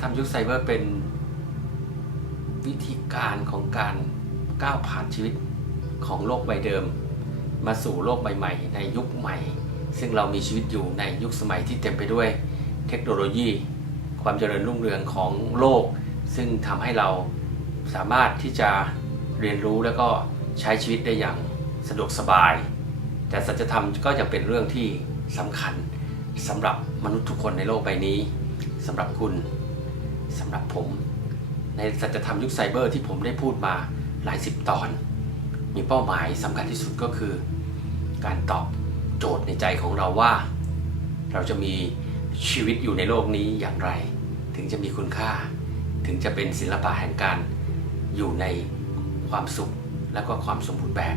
ธรรมยุคไซเบอร์เป็นวิธีการของการก้าวผ่านชีวิตของโลกใบเดิม มาสู่โลกใบใหม่ ในยุคใหม่ ซึ่งเรามีชีวิตอยู่ในยุคสมัยที่เต็มไปด้วยเทคโนโลยี ความเจริญรุ่งเรืองของโลก ซึ่งทำให้เราสามารถที่จะเรียนรู้แล้วก็ใช้ชีวิตได้อย่างสะดวกสบาย แต่สัจธรรมก็ยังเป็นเรื่องที่สำคัญสำหรับมนุษย์ทุกคนในโลกใบนี้สำหรับคุณ สำหรับผม ในสัจธรรมยุคไซเบอร์ที่ผมได้พูดมาหลายสิบตอน มีเป้าหมายสำคัญที่สุดก็คือ การตอบโจทย์ในใจของเราว่า เราจะมีชีวิตอยู่ในโลกนี้อย่างไร ถึงจะมีคุณค่า ถึงจะเป็นศิลปะแห่งการอยู่ในความสุขและก็ความสมบูรณ์แบบ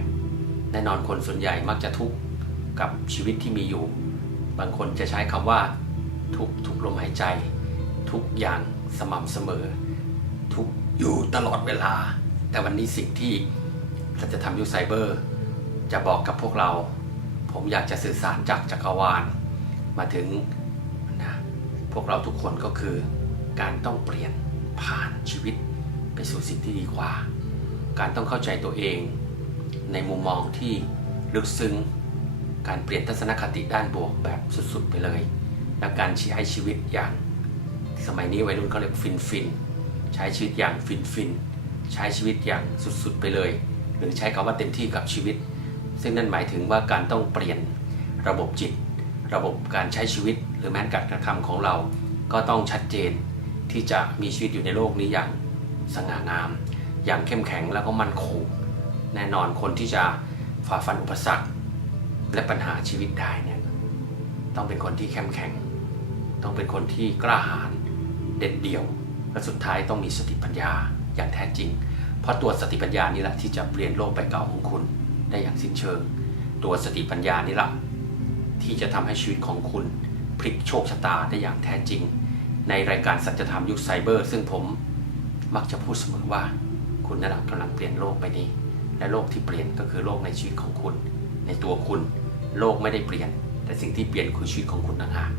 แน่นอนคนส่วนใหญ่มักจะทุกข์กับชีวิตที่มีอยู่ บางคนจะใช้คำว่าทุกข์ทุกลมหายใจ ทุกอย่าง สม่ำเสมอ ทุกอยู่ตลอดเวลา แต่วันนี้สิ่งที่เราจะทำยูไซเบอร์ จะบอกกับพวกเรา ผมอยากจะสื่อสารจากจักรวาล มาถึงนะพวกเราทุกคนก็คือ การต้องเปลี่ยนผ่านชีวิตไปสู่สิ่งที่ดีกว่า การต้องเข้าใจตัวเอง ในมุมมองที่ลึกซึ้ง การเปลี่ยนทัศนคติด้านบวกแบบสุดๆไปเลย และการใช้ชีวิตอย่าง สมัยนี้วัยรุ่นเขาเรียกฟินฟินใช้ชีวิตอย่างฟินฟินใช้ชีวิตอย่างสุดๆไปเลย หรือใช้คำว่าเต็มที่กับชีวิต ซึ่งนั่นหมายถึงว่าการต้องเปลี่ยนระบบจิต ระบบการใช้ชีวิต หรือแม้การกระทำของเรา ก็ต้องชัดเจนที่จะมีชีวิตอยู่ในโลกนี้อย่างสง่างาม อย่างเข้มแข็งแล้วก็มั่นคงแน่นอนคนที่จะฝ่าฟันอุปสรรค และปัญหาชีวิตได้เนี่ยต้องเป็นคนที่เข้มแข็ง ต้องเป็นคนที่กล้าหาญ เด็ดเดี่ยว และสุดท้ายต้องมีสติปัญญาอย่างแท้จริง เพราะตัวสติปัญญานี่แหละที่จะเปลี่ยนโลกใบเก่าของคุณได้อย่างสิ้นเชิง ตัวสติปัญญานี่แหละที่จะทำให้ชีวิตของคุณพลิกโชคชะตาได้อย่างแท้จริง ในรายการสัจธรรมยุคไซเบอร์ ซึ่งผมมักจะพูดเสมอว่า คุณนั่นแหละกำลังเปลี่ยนโลกไปนี้ และโลกที่เปลี่ยนก็คือโลกในชีวิตของคุณ ในตัวคุณ โลกไม่ได้เปลี่ยน แต่สิ่งที่เปลี่ยนคือชีวิตของคุณต่างหาก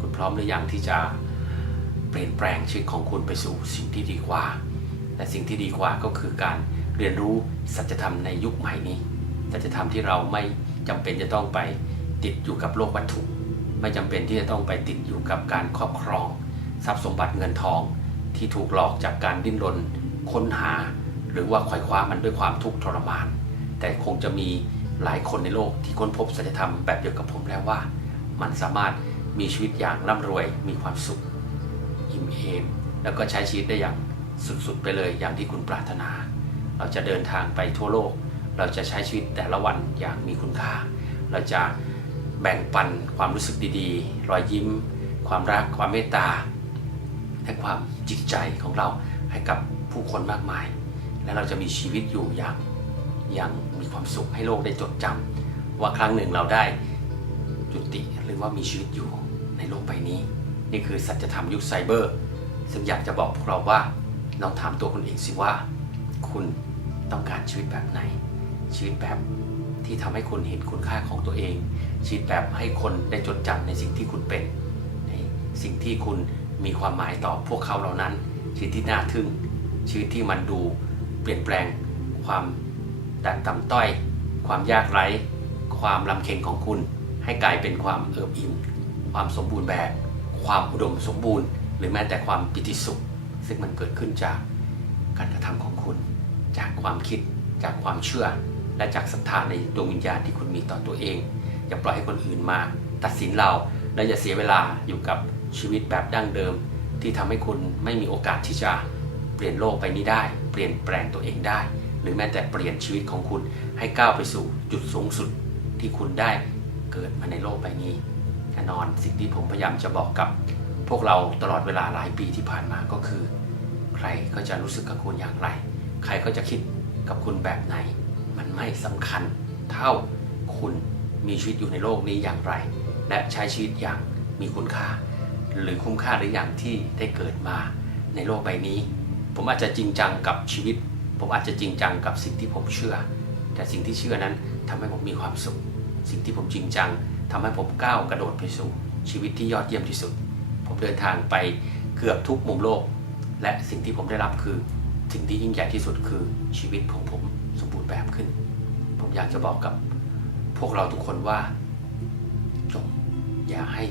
คุณพร้อมหรือยังที่จะ เปลี่ยนแปลงชีวิตของคุณไปสู่สิ่งที่ดีกว่า และสิ่งที่ดีกว่าก็คือการเรียนรู้สัจธรรมในยุคใหม่นี้สัจธรรมที่เราไม่จำเป็นจะต้องไปติดอยู่กับโลกวัตถุ ไม่จำเป็นที่จะต้องไปติดอยู่กับการครอบครอง ทรัพย์สมบัติเงินทอง ที่ถูกหลอกจากการดิ้นรนค้นหา หรือว่าควายคว้ามันด้วยความทุกข์ทรมาน แต่คงจะมีหลายคนในโลกที่ค้นพบสัจธรรมแบบเดียวกับผมแล้วว่า มันสามารถมีชีวิตอย่างร่ำรวยมีความสุข อิ่มเอม แล้วก็ใช้ชีวิตได้อย่างสุดๆไปเลยอย่างที่คุณปรารถนา เราจะเดินทางไปทั่วโลก เราจะใช้ชีวิตแต่ละวันอย่างมีคุณค่า เราจะแบ่งปันความรู้สึกดีๆ รอยยิ้ม ความรัก ความเมตตา และความจิตใจของเราให้กับผู้คนมากมาย และเราจะมีชีวิตอยู่อย่างอย่างมีความสุขให้โลกได้จดจำว่าครั้งหนึ่งเราได้จุติหรือว่ามีชีวิตอยู่ในโลกใบนี้ นี่คือสัจธรรมยุคไซเบอร์ ซึ่งอยากจะบอกพวกเราว่าลองถามตัวคุณเองสิว่า คุณต้องการชีวิตแบบไหน ชีวิตแบบที่ทำให้คุณเห็นคุณค่าของตัวเอง ชีวิตแบบให้คนได้จดจำในสิ่งที่คุณเป็นในสิ่งที่คุณมีความหมายต่อพวกเขาเหล่านั้น ชีวิตที่น่าทึ่ง ชีวิตที่มันดูเปลี่ยนแปลงความดันต่ำต้อย ความยากไร้ ความลำเค็ญของคุณ ให้กลายเป็นความเอิบอิ่ม ความสมบูรณ์แบบ ความอุดมสมบูรณ์ หรือแม้แต่ความปิติสุข ซึ่งมันเกิดขึ้นจากการกระทำของคุณ จากความคิด จากความเชื่อ และจากศรัทธาในดวงวิญญาณที่คุณมีต่อตัวเอง อย่าปล่อยให้คนอื่นมา ตัดสินเราและอย่าเสียเวลาอยู่กับชีวิตแบบดั้งเดิม ที่ทำให้คุณไม่มีโอกาสที่จะเปลี่ยนโลกไปนี้ได้ เปลี่ยนแปลงตัวเองได้ หรือแม้แต่เปลี่ยนชีวิตของคุณให้ก้าวไปสู่จุดสูงสุดที่คุณได้เกิดมาในโลกใบนี้ แน่นอนสิ่งที่ผมพยายามจะบอกกับพวกเราตลอดเวลาหลายปีที่ผ่านมาก็คือ ใครก็จะรู้สึกกับคุณอย่างไร ใครก็จะคิดกับคุณแบบไหน มันไม่สำคัญเท่าคุณมีชีวิตอยู่ในโลกนี้อย่างไร และใช้ชีวิตอย่างมีคุณค่า หรือคุ้มค่าหรืออย่างที่ได้เกิดมาในโลกใบนี้ ผมอาจจะจริงจังกับชีวิต ผมอาจจะจริงจังกับสิ่งที่ผมเชื่อ แต่สิ่งที่เชื่อนั้นทำให้ผมมีความสุข สิ่งที่ผมจริงจัง ทำให้ผมก้าวกระโดดไปสู่ ชีวิตที่ยอดเยี่ยมที่สุด ผมเดินทางไปเกือบทุกมุมโลก และสิ่งที่ผมได้รับคือ สิ่งที่ยิ่งใหญ่ที่สุดคือชีวิตของผมสมบูรณ์แบบขึ้น ผมอยากจะบอกกับพวกเราทุกคนว่าจงอย่าให้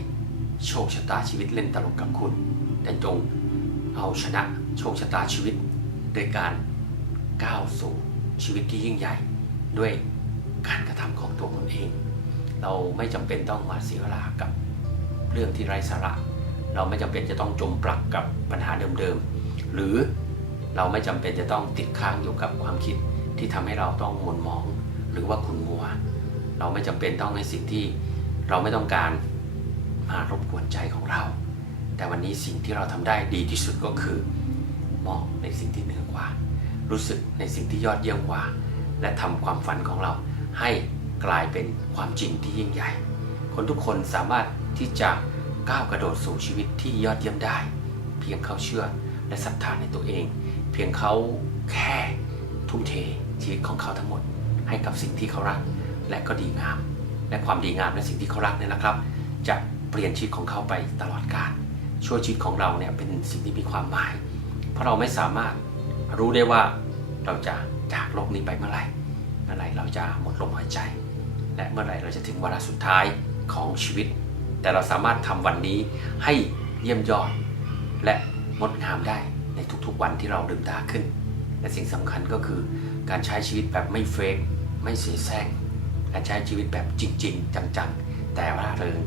โชคชะตาชีวิตเล่นตลกกับคุณ แต่จงเอาชนะโชคชะตาชีวิตโดยการก้าวสู่ชีวิตที่ยิ่งใหญ่ ด้วยการกระทำของตัวคุณเอง เราไม่จำเป็นต้องมาเสียเวลากับเรื่องที่ไร้สาระ เราไม่จำเป็นจะต้องจมปลักกับปัญหาเดิมๆ หรือเราไม่จำเป็นจะต้องติดค้างอยู่กับความคิดที่ทำให้เราต้องหม่นหมอง หรือว่าขุ่นมัว เราไม่จำเป็นต้องให้สิ่งที่เราไม่ต้องการมารบกวนใจของเรา แต่วันนี้สิ่งที่เราทำได้ดีที่สุดก็คือมองในสิ่งที่เหนือกว่า รู้สึกในสิ่งที่ยอดเยี่ยมกว่า และทำความฝันของเราให้ กลายเป็นความจริงที่ยิ่งใหญ่ คนทุกคนสามารถที่จะก้าวกระโดดสู่ชีวิตที่ยอดเยี่ยมได้ เพียงเขาเชื่อและศรัทธาในตัวเอง เพียงเขาแค่ทุ่มเทชีวิตของเขาทั้งหมด ให้กับสิ่งที่เขารัก และก็ดีงาม และความดีงามและสิ่งที่เขารักเนี่ยนะครับ จะเปลี่ยนชีวิตของเขาไปตลอดกาลช่วยชีวิตของเราเนี่ยเป็นสิ่งที่มีความหมาย เพราะเราไม่สามารถรู้ได้ว่าเราจะจากโลกนี้ไปเมื่อไหร่เมื่อไหร่เราจะหมดลมหายใจ และเมื่อไหร่เราจะถึงวาระสุดท้ายของชีวิต แต่เราสามารถทำวันนี้ให้เยี่ยมยอด และงดงามได้ในทุกๆวันที่เราลืมตาขึ้น และสิ่งสำคัญก็คือการใช้ชีวิตแบบไม่เฟกไม่เสียแซงการใช้ชีวิตแบบจริง ๆ จังๆ แต่ว่าเริง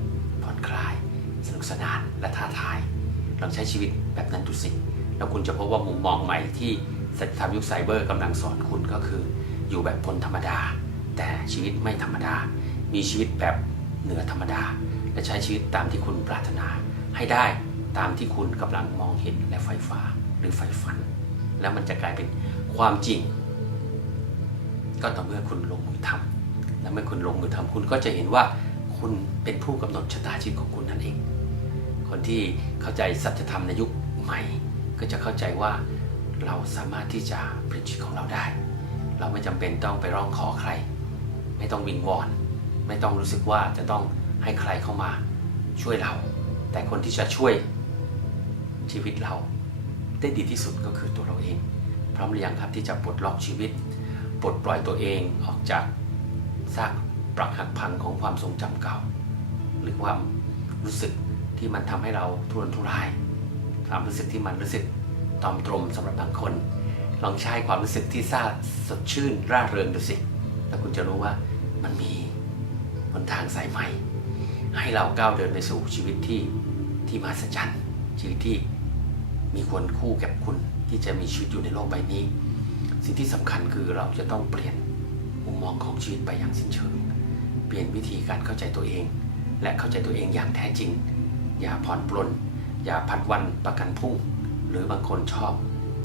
ผ่อนคลาย สนุกสนานและท้าทายลองใช้ชีวิตแบบนั้นดูสิแล้วคุณจะพบว่ามุมมองใหม่ที่สัจธรรมยุคไซเบอร์กำลังสอนคุณก็คือ อยู่แบบคนธรรมดา แต่ชีวิตไม่ธรรมดา มีชีวิตแบบเหนือธรรมดา และใช้ชีวิตตามที่คุณปรารถนา ให้ได้ตามที่คุณกำลังมองเห็นและใฝ่ฝันหรือใฝ่ฝัน แล้วมันจะกลายเป็นความจริง ก็ต่อเมื่อคุณลงมือทำและเมื่อคุณลงมือทำคุณก็จะเห็นว่าคุณเป็นผู้กำหนดชะตาชีวิตของคุณนั่นเอง คนที่เข้าใจสัจธรรมในยุคใหม่ ก็จะเข้าใจว่าเราสามารถที่จะเปลี่ยนชีวิตของเราได้ เราไม่จำเป็นต้องไปร้องขอใคร ไม่ต้องวิงวอน ไม่ต้องรู้สึกว่าจะต้องให้ใครเข้ามาช่วยเรา แต่คนที่จะช่วยชีวิตเรา ได้ดีที่สุดก็คือตัวเราเอง พร้อมหรือยังครับที่จะปลดล็อกชีวิต ปลดปล่อยตัวเองออกจากซากปรักหักพังของความทรงจำเก่า หรือความรู้สึกที่มันทำให้เราทุรนทุรายความรู้สึกที่มันรู้สึกตอมตรมสำหรับบางคน ลองใช้ความรู้สึกที่ซาสดชื่นร่าเริงดูสิ แล้วคุณจะรู้ว่า มันมีหนทางสายใหม่ ให้เราก้าวเดินไปสู่ชีวิตที่ที่มหัศจรรย์ชีวิตที่มีควรคู่กับคุณที่จะมีชีวิตอยู่ในโลกใบนี้ สิ่งที่สำคัญคือเราจะต้องเปลี่ยนมุมมองของชีวิตไปอย่างสิ้นเชิง เปลี่ยนวิธีการเข้าใจตัวเอง และเข้าใจตัวเองอย่างแท้จริง อย่าผ่อนปลน อย่าพัดวันประกันพรุ่ง หรือบางคนชอบ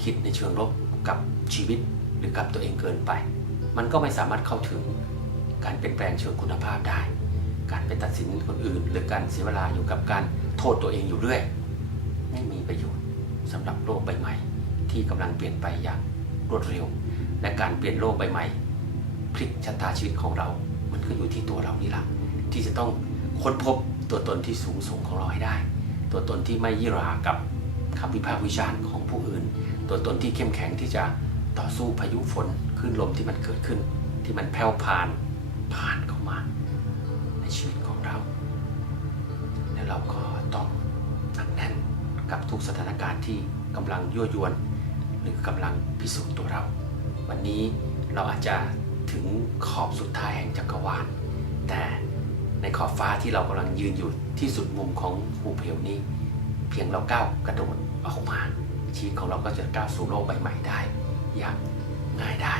คิดในเชิงลบกับชีวิตหรือกับตัวเองเกินไป มันก็ไม่สามารถเข้าถึง การเปลี่ยนแปลงเชิงคุณภาพได้ การไปตัดสินคนอื่น หรือการเสียเวลาอยู่กับการโทษตัวเองอยู่เรื่อย ไม่มีประโยชน์สำหรับโลกใบใหม่ ที่กำลังเปลี่ยนไปอย่างรวดเร็ว และการเปลี่ยนโลกใบใหม่พลิกชะตาชีวิตของเรา มันก็อยู่ที่ตัวเรานี่แหละที่จะต้องค้นพบตัวตนที่สูงส่งของเราให้ได้ ตัวตนที่ไม่ยี่หรากับคำวิพากษ์วิจารณ์ของผู้อื่น ตัวตนที่เข้มแข็งที่จะต่อสู้พายุฝนคลื่นลมที่มันเกิดขึ้น ที่มันแผ่วผ่าน กสถานการณ์ที่กำลังยั่วยวน หรือกำลังพิสูจน์ตัวเรา วันนี้เราอาจจะถึงขอบสุดท้ายแห่งจักรวาล แต่ในขอบฟ้าที่เรากำลังยืนอยู่ที่สุดมุมของภูเพลนี้ เพียงเราก้าวกระโดดออกมาชีวิตของเราก็จะก้าวสู่โลกใบใหม่ได้ อย่างง่ายได้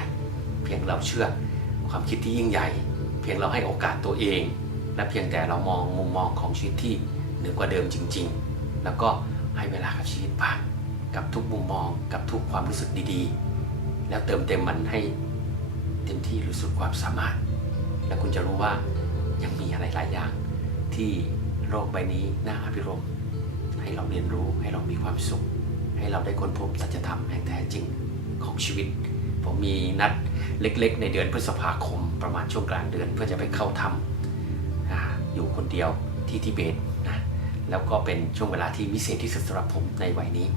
เพียงเราเชื่อความคิดที่ยิ่งใหญ่ เพียงเราให้โอกาสตัวเอง และเพียงแต่เรามองมุมมองของชีวิตที่เหนือกว่าเดิมจริง ๆ แล้วก็ ให้เวลากับชีวิตบ้างกับทุกมุมมองกับทุกความรู้สึกดีๆ แล้วเติมเต็มมันให้เต็มที่หรือสุดความสามารถ และคุณจะรู้ว่ายังมีอะไรหลายอย่าง ที่โลกใบนี้น่าอภิรมให้เราเรียนรู้ให้เรามีความสุข ให้เราได้ค้นพบสัจธรรมแห่งแท้จริงของชีวิต ผมมีนัดเล็กๆ ในเดือนพฤษภาคมประมาณช่วงกลางเดือน เพื่อจะไปเข้าถ้ำอยู่คนเดียวที่ทิเบต แล้วก็เป็นช่วงเวลาที่วิเศษที่สุดสำหรับผมในวัยนี้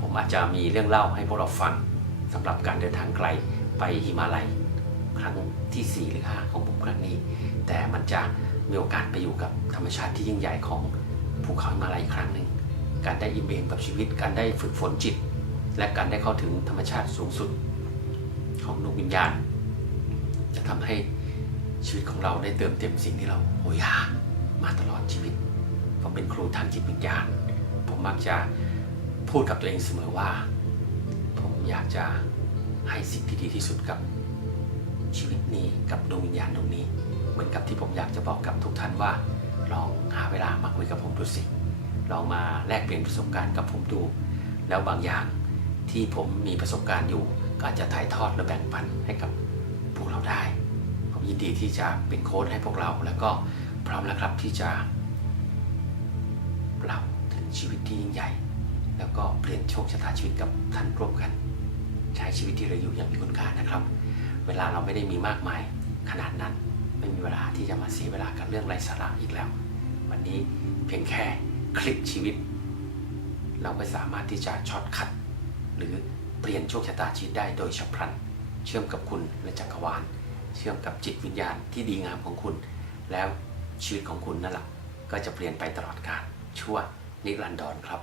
ผมอาจจะมีเรื่องเล่าให้พวกเราฟังสำหรับการเดินทางไกลไปหิมาลัย ครั้งที่ 4 หรือ 5 ของผมครั้งนี้ แต่มันจะมีโอกาสไปอยู่กับธรรมชาติที่ยิ่งใหญ่ของภูเขาหิมาลัยอีกครั้งหนึ่งการได้อิ่มเอมกับชีวิต การได้ฝึกฝนจิต และการได้เข้าถึงธรรมชาติสูงสุดของดวงวิญญาณ จะทำให้ชีวิตของเราได้เติมเต็มสิ่งที่เราโหยหามาตลอดชีวิต ผมเป็นครูทางจิตวิญญาณ ผมมักจะพูดกับตัวเองเสมอว่า ผมอยากจะให้สิ่งที่ดีที่สุดกับชีวิตนี้กับดวงวิญญาณดวงนี้ เหมือนกับที่ผมอยากจะบอกกับทุกท่านว่า ลองหาเวลามาคุยกับผมดูสิลองมาแลกเปลี่ยนประสบการณ์กับผมดู แล้วบางอย่างที่ผมมีประสบการณ์อยู่ ก็อาจจะถ่ายทอดและแบ่งปันให้กับพวกเราได้ ผมยินดีที่จะเป็นโค้ชให้พวกเรา แล้วก็พร้อมแล้วครับที่จะ เล่าถึงชีวิตที่ยิ่งใหญ่ แล้วก็เปลี่ยนโชคชะตาชีวิตกับท่านร่วมกัน ใช้ชีวิตที่เหลืออยู่อย่างมีคุณค่านะครับ เวลาเราไม่ได้มีมากมายขนาดนั้น ไม่มีเวลาที่จะมาเสียเวลากับเรื่องไร้สาระอีกแล้ว วันนี้เพียงแค่คลิปชีวิต เราก็สามารถที่จะช็อตคัด หรือเปลี่ยนโชคชะตาชีวิตได้โดยฉับพลัน เชื่อมกับคุณและจักรวาล เชื่อมกับจิตวิญญาณที่ดีงามของคุณ แล้วชีวิตของคุณนั่นแหละก็จะเปลี่ยนไปตลอดกาล ชั่วนิรันดรครับ